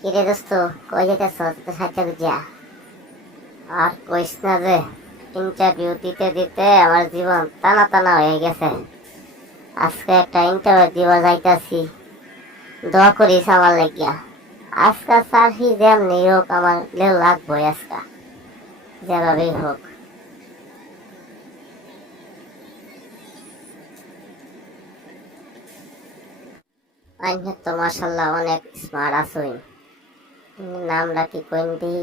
কিরে দোস্ত, কই যেতেছ? তো সাথে বুঝিয়া আর কইস না যে ইন্টারভিউ দিতে দিতে আমার জীবন টানা টানা হয়ে গেছে। আজকে একটা ইন্টারভিউ দিব যাইতাছি, দোয়া করিস আমার লাগিয়া। আজকা সার্ভি যেমনি হোক আমার লাগবো, আজকা যেভাবেই হোক। আইনে তো মাশাল্লাহ অনেক স্মার্ট আসুন। নামটা কি কইন দি?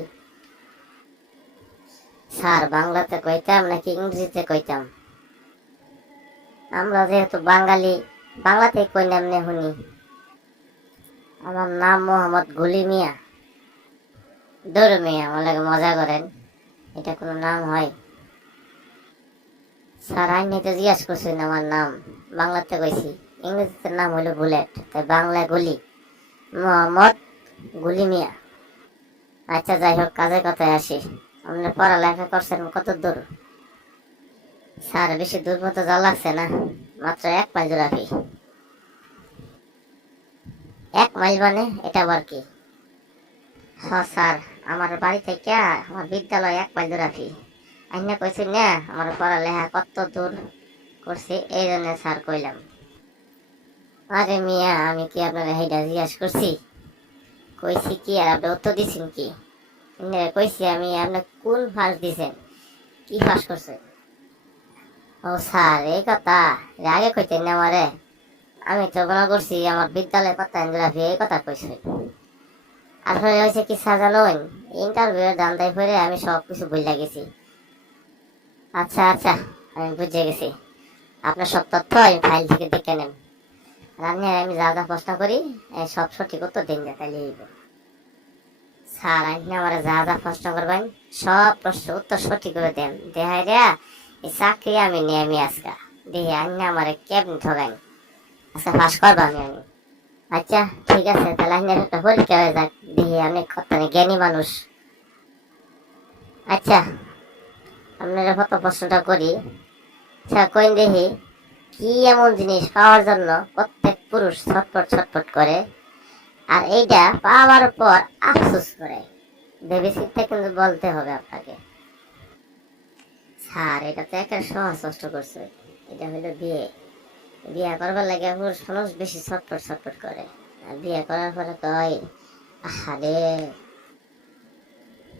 স্যার বাংলাতে কইতাম নাকি ইংরেজিতে কইতাম? আমরা যেহেতু বাঙালি, বাংলাতেই কইলাম নে শুনি। আমার নাম মোহাম্মদ গুলি মিয়া। দৌড় মিয়া, আমার লাগে মজা করেন? এটা কোনো নাম হয়? স্যার আইনি তো জিজ্ঞাসা করছেন আমার নাম, বাংলাতে কইছি। ইংরেজিতে নাম হলো বুলেট, তাই বাংলায় গুলি। মোহাম্মদ গুলি মিয়া। আচ্ছা যাই হোক, কাজে কথায় আসি। আপনি পড়ালেখা করছেন কত দূর? স্যার বেশি দূর মতো যা লাগছে না, মাত্র 1 মাইল জোড়াফি। 1 মাইল মানে এটা আবার কি? হ্যাঁ স্যার, আমার বাড়ি থেকে আমার বিদ্যালয় 1 মাইল জোড়াফি। আইনা কইছেন না আমার পড়ালেখা কত দূর করছি, এই জন্য স্যার কইলাম। আরে মিয়া, আমি কি আপনার হেইডা জিজ্ঞাসা করছি? কইছি কি আর আপনি উত্তর দিচ্ছেন কি? কইছি আমি আপনি কোন ফাঁস দিছেন, কি ফাঁস করছেন? ও স্যার, এই কথা আগে কইতেন না আমারে। আমি তো মনে করছি আমার বিদ্যালয় কত জোড়াফি, এই কথা কইছি। আসলে হয়েছে কি স্যার জানুন, ইন্টারভিউয়ের দান্দায় পড়ে আমি সব কিছু ভুলে গেছি। আচ্ছা আচ্ছা, আমি বুঝে গেছি। আপনার সব তথ্য আমি ফাইল থেকে দেখে নেন। রান্নায় আমি যা যা প্রশ্ন করি, সব সঠিক উত্তর দিন না, তাহলে হইব। স্যার আপনি আমার যা যা প্রশ্ন করবেন সব প্রশ্ন উত্তর সঠিক করে দেন, দেখাই রে এই চাকরি আমি নিয়ে আমি আজকা দেখি আপনি আমার কেমন ঠগাই। আজকে ফাঁস করবো আমি। আচ্ছা ঠিক আছে, তাহলে আপনি একটা পরীক্ষা হয়ে যাক, দেখি আপনি কত জ্ঞানী মানুষ। আচ্ছা, আপনারা কত প্রশ্নটা করি। আচ্ছা কইন দেখি, কি এমন জিনিস পাওয়ার জন্য প্রত্যেক পুরুষ ছটফট ছটফট করে আর এইটা পাওয়ার পর আফসোস করে? ভেবেচিন্তে কিন্তু বলতে হবে আপনাকে। স্যার এটা তো একটা সহজ প্রশ্ন করছে। এটা হলো বিয়ে। বিয়ে করবার লাগে পুরুষ মানুষ বেশি ছটফট ছটফট করে, আর বিয়ে করার পরে কয় আহারে।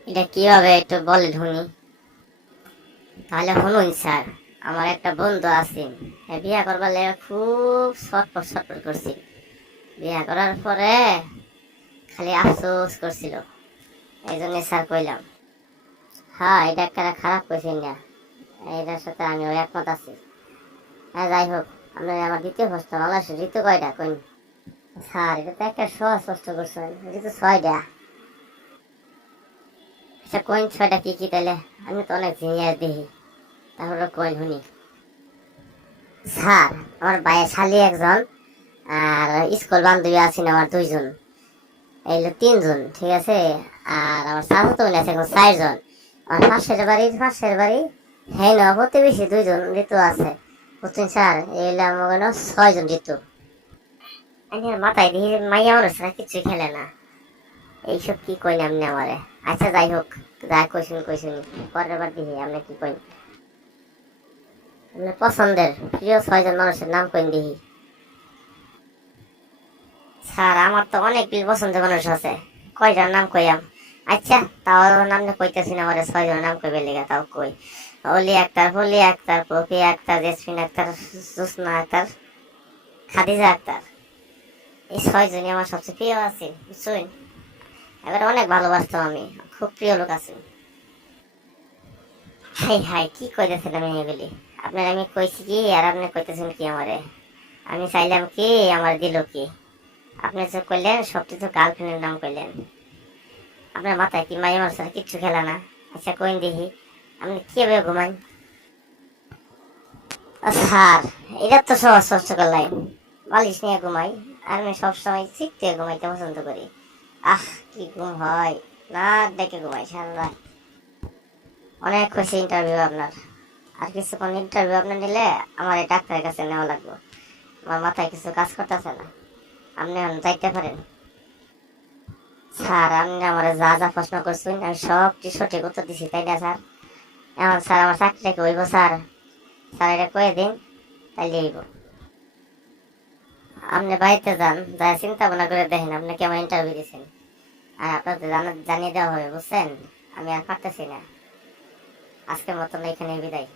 এটা কিভাবে একটু বলে শুনি? তাহলে শুনুন স্যার, আমার একটা বন্ধু আছে, বিয়ে করবার লাগে খুব ছটফট ছটফট করছে। বিয়ে করার পরে খালি আফসোস করছিল, এই জন্য স্যার কইলাম। হ্যাঁ, এটা একটা খারাপ কোয়েশ্চেন না, এটার সাথে আমিও একমত আছি। হ্যাঁ যাই হোক, আপনার আমার দ্বিতীয় প্রশ্ন বাংলাদেশের ঋতু কয়টা কইন? স্যার এটা তো একটা সহজ প্রশ্ন করছেন, ঋতু 6টা। আচ্ছা কইন 6টা কি কি তাইলে? আমি তো অনেক জিনিয়াস দেখি, তাহলে কইন শুনি। স্যার আমার ভাইয়ের শালি একজন, আর স্কুল বান্ধবী আছেন আমার 2জন, এইগুলো 3জন, ঠিক আছে। আর আমার চাচাতো বোন আছে এখন 4জন। আমার পাশের বাড়ি হ্যাঁ না, প্রতিবেশী 2জন ঋতু আছে, বুঝছেন স্যার। এইগুলো আমার 6জন ঋতু। আমি আর মাথায় দিয়ে মাইয়া মানুষ ছাড়া কিছুই খেলে না। এইসব কি কইলাম না আমারে। আচ্ছা যাই হোক, যা কইসুন কইসুন, পরের বার দেখি আপনি কি কইন। আপনার পছন্দের প্রিয় 6জন মানুষের নাম কইন দেখি। স্যার আমার তো অনেকগুলি পছন্দের মানুষ আছে, কয়টার নাম কইয়াম? আচ্ছা তাও নাম কইতেছি না, আমার 6জনের নাম কইবে লেগে, তাও কই। অলি আক্তার, ফলি আক্তার, পপি আক্তার, জেসমিন আক্তার, জোসনা আক্তার, খাদিজা আক্তার। এই 6জনই আমার সবচেয়ে প্রিয় আছে, বুঝছেন। এবার অনেক ভালোবাসতাম আমি, খুব প্রিয় লোক আছে। হাই হাই, কি কইতেছেন আমি এগুলি? আপনার আমি কইছি কি আর আপনি কইতেছেন কি আমারে? আমি চাইলাম কি, আমার দিল কি? আপনি যে কইলেন সবটি তো গার্লফ্রেন্ডের নাম কইলেন, আপনার মাথায় কি মাইয়া মানুষের কিচ্ছু খেলা না? আচ্ছা কইন দেখি, আপনি কিভাবে ঘুমান? স্যার এটা তো সহজ স্পষ্ট করলাম, বালিশ নিয়ে ঘুমাই, আর আমি সবসময় চিপতে ঘুমাইতে পছন্দ করি। আহ কি ঘুম হয়, নাক ডেকে ঘুমাই সারা রাত। অনেক খুশি ইন্টারভিউ আপনার, আর কিছুক্ষণ ইন্টারভিউ আপনার নিলে আমার এই ডাক্তারের কাছে নেওয়া লাগবে। আমার মাথায় কিছু কাজ করতেছে না, আপনি এখন যাইতে পারেন। স্যার আপনি আমার যা যা প্রশ্ন করছেন আমি সবটি সঠিক উত্তর দিছি, তাই না স্যার? এখন স্যার আমার চাকরিটা কি হইব স্যার? স্যার এটা কয়ে দিন, তাইলে হইব। আপনি বাড়িতে যান, যা চিন্তা ভাবনা করে দেখেন আপনি কেমন ইন্টারভিউ দিয়েছেন। আর আপনার জানিয়ে দেওয়া হবে, বুঝছেন? আমি আর পারতেছি না। আজকের মতন এখানে বিদায়।